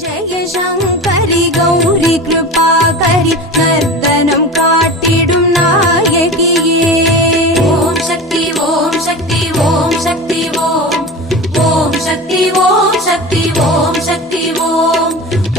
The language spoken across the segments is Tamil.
जय शंकरि गौरी कृपाकरि नर्तनं काट्टिडुम नायकिये ओम शक्ति ओम शक्ति ओम शक्ति ओम ओम शक्ति ओम शक्ति ओम शक्ति ओम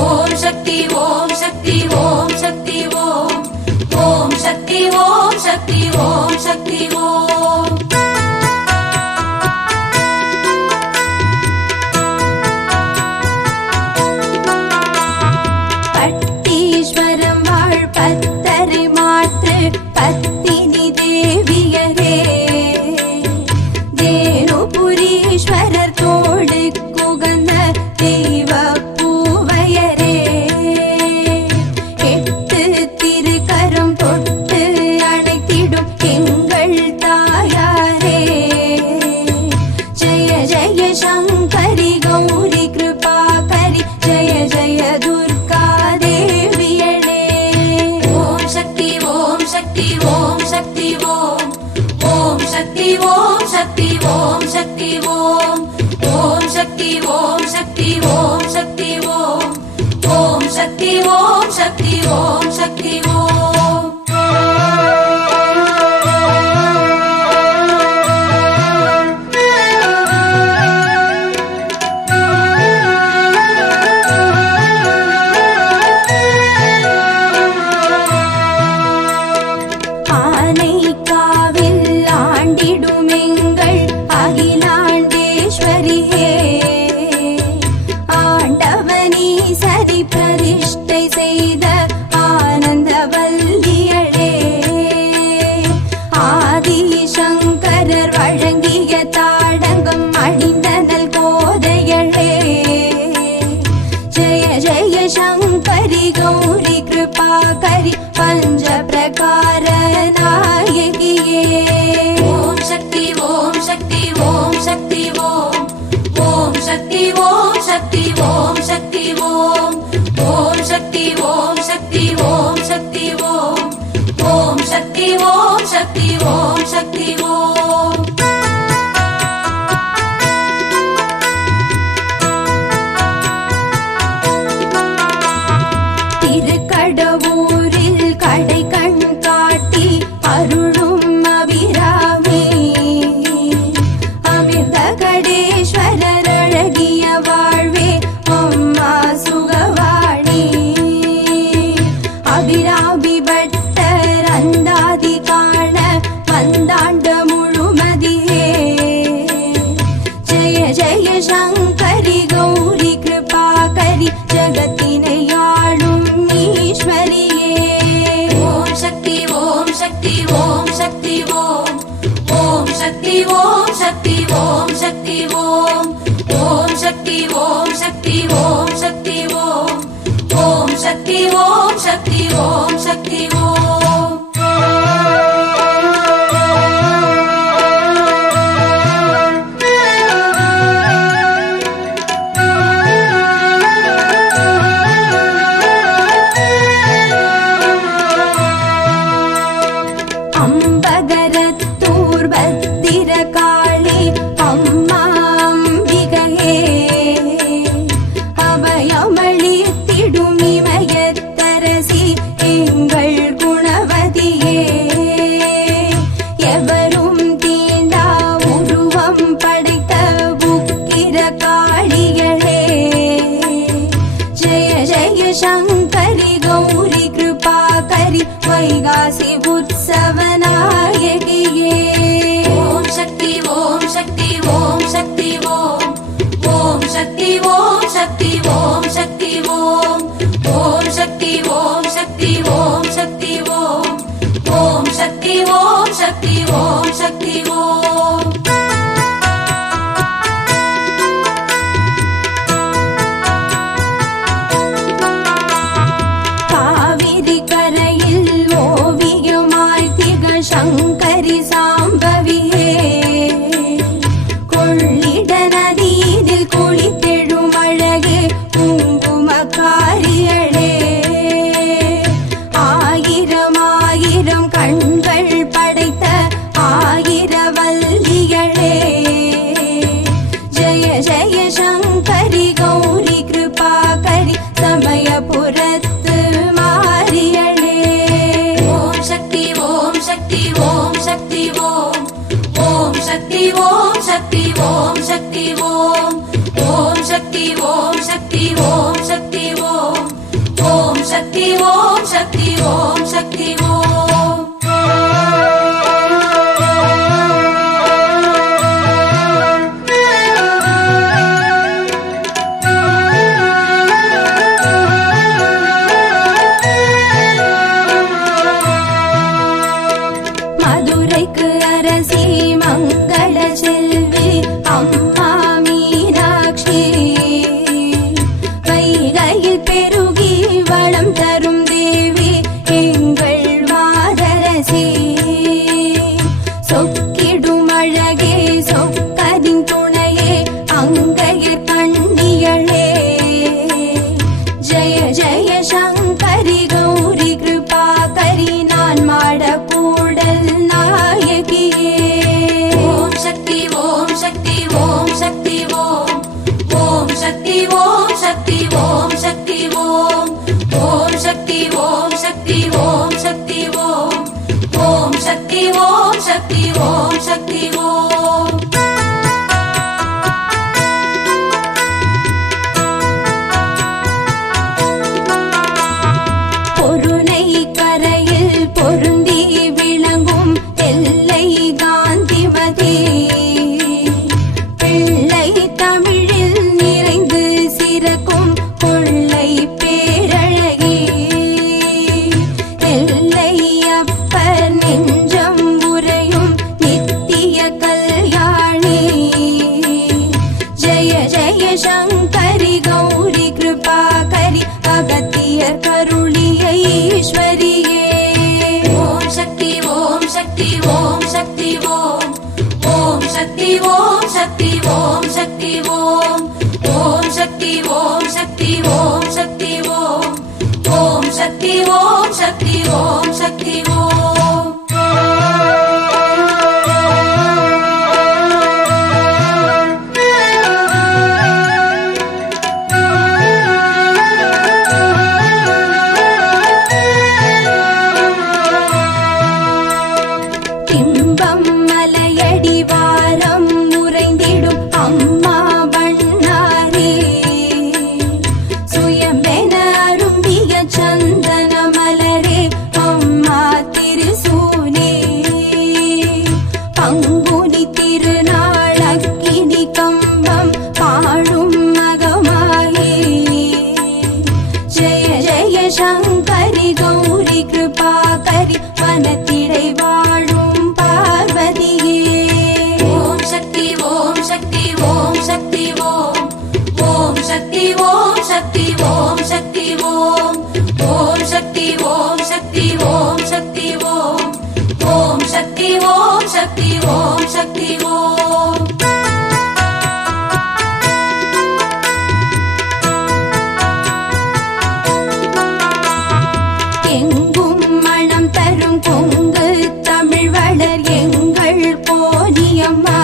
ओम शक्ति ओम शक्ति ओम शक्ति ओम ओम शक्ति ओम शक्ति ओम शक्ति ओम पत्तिनी देवियरे देनुपुरीश्वरर तोडुक्कुगंद देव पूवयरे एट्टु तिरुकरम तोट्टु अणैत्तिडुम एंगल तायारे जय जय शंकरि गौरी कृपाकरि जय जय दुर्गा देवियरे ओम शक्ति ओम शक्ति ओम शक्ति ओम ओम शक्ति ओम शक्ति ओम शक्ति ओम ओम शक्ति ओम शक्ति ओम शक्ति ओम ओम शक्ति ओम शक्ति ओम शक्ति ओम प्रतिष्ठை செய்த ஆனந்தவல்லியளே ஆதிசங்கரர் வழங்கிய தாடங்கம் அணிந்தனல் கோதையளே ஜய ஜய சங்கரி கௌரி கிருபாகரி பஞ்ச பிரகார நாயகியே ஓம் சக்தி ஓம் சக்தி ஓம் சக்தி ஓம் ஓம் சக்தி ஓம் சக்தி ஓம் சக்தி ஓம் ओम शक्ति ओम शक्ति ओम शक्ति ओम ओम शक्ति ओम शक्ति ओम शक्ति ओम திருக்கடவூரில் கடை கண் காட்டி அருளும் அபிராமி அமிர்த கடேஸ்வரர் அழகிய வாழ்வே அம்மா சுகவாணி அபிராமி பட்டர் அந்தாதி காண வந்தாண்ட முழுமதியே ஜய ஜய சங்கரி கௌரி கிருபாகரி ஜகத்தினை ஆளும் ஈஸ்வரியே ஓம் சக்தி ஓம் சக்தி ஓம் சக்தி ஓம் ஓம் சக்தி ஓம் சக்தி ஓம் சக்தி ஓம் ஓம் சக்தி ஓம் சக்தி ஓம் சக்தி ஓம் ஓம் சக்தி ஓம் சக்தி ஓம் சக்தி ஓம் அம்பகரத்தூர் பத்திரகாளி அம்மா அம்பிகையே அபயமளித்திடும் இமயத்தரசி எங்கள் குணவதியே எவரும் தீண்டா உருவம் படைத்த புக்கிர காளிகளே ஜய ஜய சங்கரி கௌரி கிருபாகரி வைகாசி உற்சவ நாயகியே ஓம் சக்தி ஓம் சக்தி ஓம் சக்தி ஓம் ஓம் சக்தி ஓம் சக்தி ஓம் சக்தி ஓம் ஓம் சக்தி ஓம் சக்தி ஓம் சக்தி ஓம் ஓம் சக்தி ஓம் சக்தி ஓம் சக்தி ஓம் காவிரி கரையில் ஓவியமாய் திகழ் சங்கரி சாம்பவியே கொள்ளிட நதியில் குளித்தெழும் அழகே குங்குமக்காரியளே ஆயிரம் ஆயிரம் கண்கள் படைத்த ஆயிரவல் கரையில் பெருகி வளம் தரும் தேவி எங்கள் மாதரசி. சொக்கிடும் அழகே சொக்கதின் துணையே அங்கையர் கண்ணியளே. ஜய ஜய சங்கரி கௌரி கிருபாகரி நான் மாட கூடல் நாயகியே. ஓம் சக்தி ஓம் சக்தி ஓம் சக்தி ஓம். ஓம் சக்தி ஓம் சக்தி ஓம் சக்தி ஓம். ஓம் சக்தி ஓம் சக்தி ஓம் சக்தி ஓம். ஓம் சக்தி ஓம் சக்தி ஓம் சக்தி ஓம். பொருணை கரையில் பொருந்தி விளங்கும் எல்லை காந்திமதி. பிள்ளை தமிழில் நிறைந்து சிறக்கும் கொள்ளை பேரழகி. எல்லை அப்பர் நெஞ்சம் உறையும் நித்திய கல்யாணி. ஜய ஜய சங்கரி கௌரி கிருபாகரி அகத்தியர் கருளிய ஈஸ்வரியே. ஓம் சக்தி ஓம் சக்தி ஓம் சக்தி ஓம். ஓம் சக்தி ஓம் சக்தி ஓம் சக்தி ஓம். ஓம் சக்தி ஓம் சக்தி ஓம் சக்தி ஓம். ஓம் சக்தி ஓம் சக்தி ஓம் சக்தி ஓம். திம்பம் மலையடி வாரம் உறைந்திடும் அம்மா பண்ணாரே. சுயம்பென அரும்பிய சந்தன மலரே அம்மா திருசூனே. பங்குனி திருநாள் அக்கினி கம்பம் பாழும் மகமாயே. ஜய ஜய சங்கரி கௌரி கிருபாகரி வனத்திடை வாழும் பார்வதியே. ஓம் சக்தி ஓம் சக்தி ஓம் சக்தி ஓம். ஓம் சக்தி ஓம் சக்தி ஓம் சக்தி ஓம். ஓம் சக்தி ஓம் சக்தி ஓம் சக்தி ஓம். ஓம் சக்தி ஓம் சக்தி ஓம் சக்தி ஓம். எங்கும் மணம் தரும் கொங்கு தமிழ் வளர் எங்கள் போனியம்மா.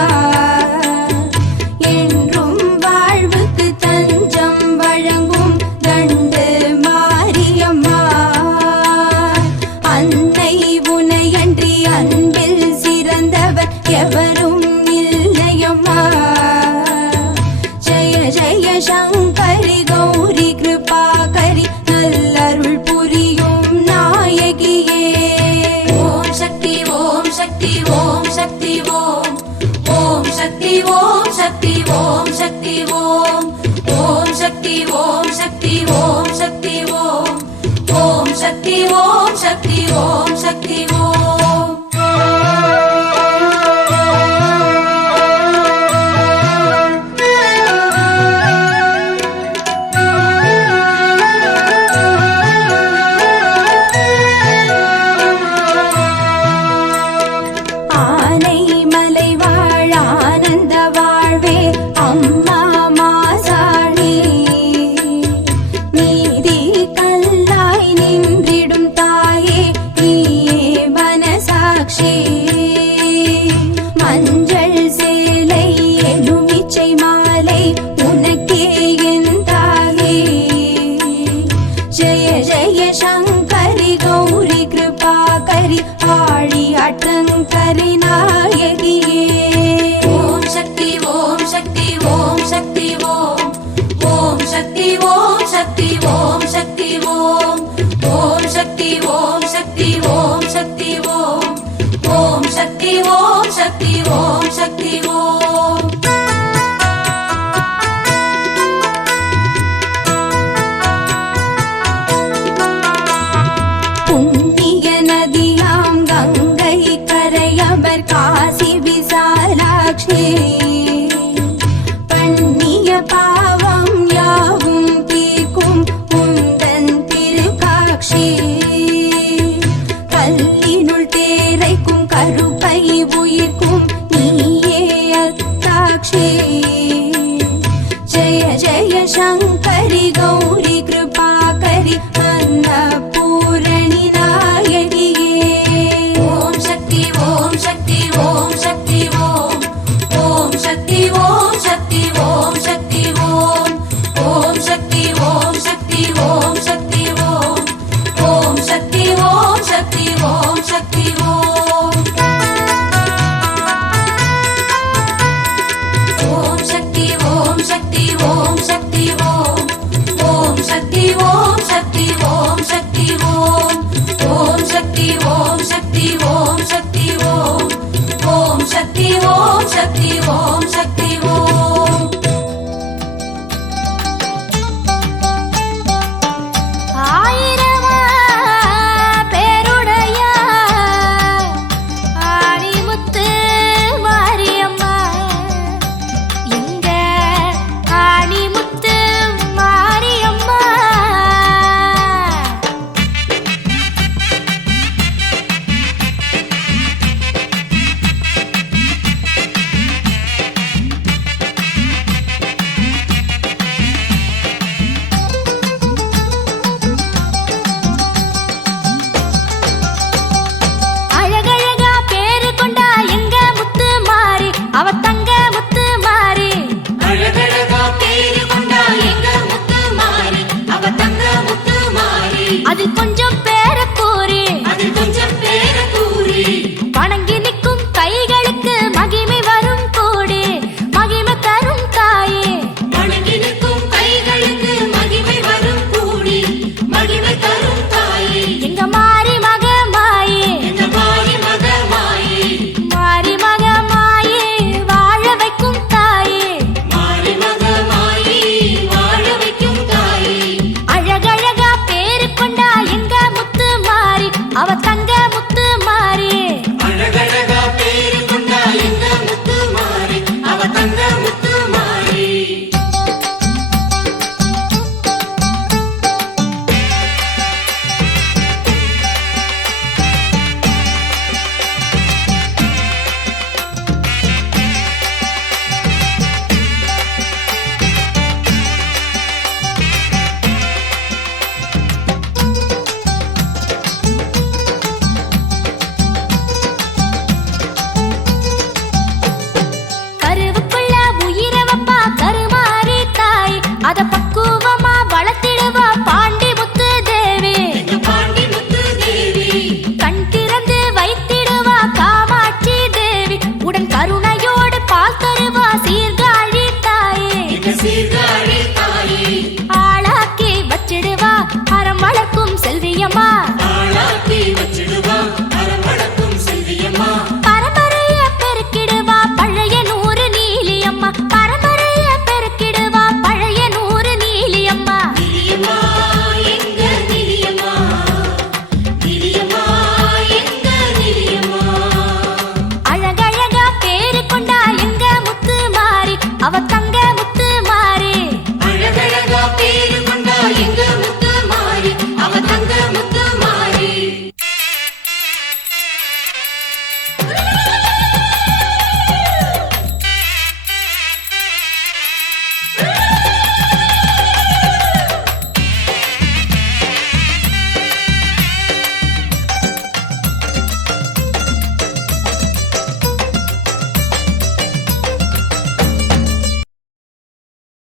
என்றும் வாழ்வுக்கு தஞ்சம் வழங்கும் தண்டு மாரியம்மா. அன்னை உனையன்றி அன்பில் சிறந்தவர் எவரும் இல்லையம்மா. ஜய ஜய சங்கரி கௌரி கிருபாகரி நல்லருள் புரியும் நாயகியே. ஓம் சக்தி ஓம் சக்தி ஓம் சக்தி ஓம். ஓம் சக்தி ஓம் சக்தி ஓம் சக்தி ஓம். ஓம் சக்தி ஓம் சக்தி ஓம் சக்தி ஓம். ஓம் சக்தி ஓம் சக்தி ஓம் சக்தி ஓம். ஆனை மலை வாழ் ஆனந்த வாழ்வே அம்மா மாசாணி. நீதி கல்லாய் நின்றிடும் தாயே நீயே மனசாட்சி. மஞ்சள் சேலை எலுமிச்சை மாலை உனக்கே என் தாயே. ஜய ஜய சங்கரி கௌரி கிருபாகரி ஆழி அட்டங்கரி நாயகியே. ஓம் சக்தி ஓம் சக்தி ஓம் சக்தி ஓம். ஓம் சக்தி ஓம் சக்தி ஓம் சக்தி ஓம். ஓம் சக்தி ஓம் சக்தி ஓம் சக்தி ஓம். ஓம் சக்தி ஓம் சக்தி ஓம் சக்தி ஓம். புண்ணிய நதியாம் கங்கை கரையவர் காசி விசாலாட்சி. பண்ணிய பாவம் யாவும் தீர்க்கும் ஓம் சக்தி ஓம் ஓம் சக்தி ஓம் சக்தி ஓம் சக்தி ஓம் ஓம் சக்தி ஓம் சக்தி ஓம் சக்தி ஓம் ஓம் சக்தி ஓம் சக்தி ஓம் சக்தி ஓம் ஓம் சக்தி ஓம் சக்தி ஓம் சக்தி ஓம் ஓம் சக்தி ஓம் சக்தி ஓம் சக்தி ஓம் ஆயிரமா பேருடைய ஆணிமுத்து மாரியம்மா எங்க ஆணிமுத்து மாரியம்மா அழகழகா பேரு கொண்டா எங்க முத்து மாறி அவ தங்க முத்து மாறி அழகழகா பேரு கொண்டா எங்க முத்து மாறி அவ தங்க முத்து மாறி அதில் கொஞ்சம் பேர கூறி அதில் கொஞ்சம் பேர கூறி வணங்கி நிற்கும் கைகளுக்கு மகிமை வரும் கூடி மகிமை தரும் தாயே வணங்கி நிற்கும் கைகளுக்கு மகிமை வரும் கூடி மகிமை தரும் தாயே எங்க மாறி மக மாயே எங்க மாறி மக மாயே மாறி மக மாயே வாழ வைக்கும் தாயே மாறி மக மாயே வாழ வைக்கும் தாயே அழகழகா பேரு கொண்டா எங்க முத்து மாறி அவ தங்க முத்து மாறி அழகழகா பேரு கொண்டா எங்க முத்து மாறி அவ தங்க முத்து மாறி கருவுக்குள்ள உயிரை வப்பா கருமாறி தாய் அத பக்குவமா வளர்த்திடுவா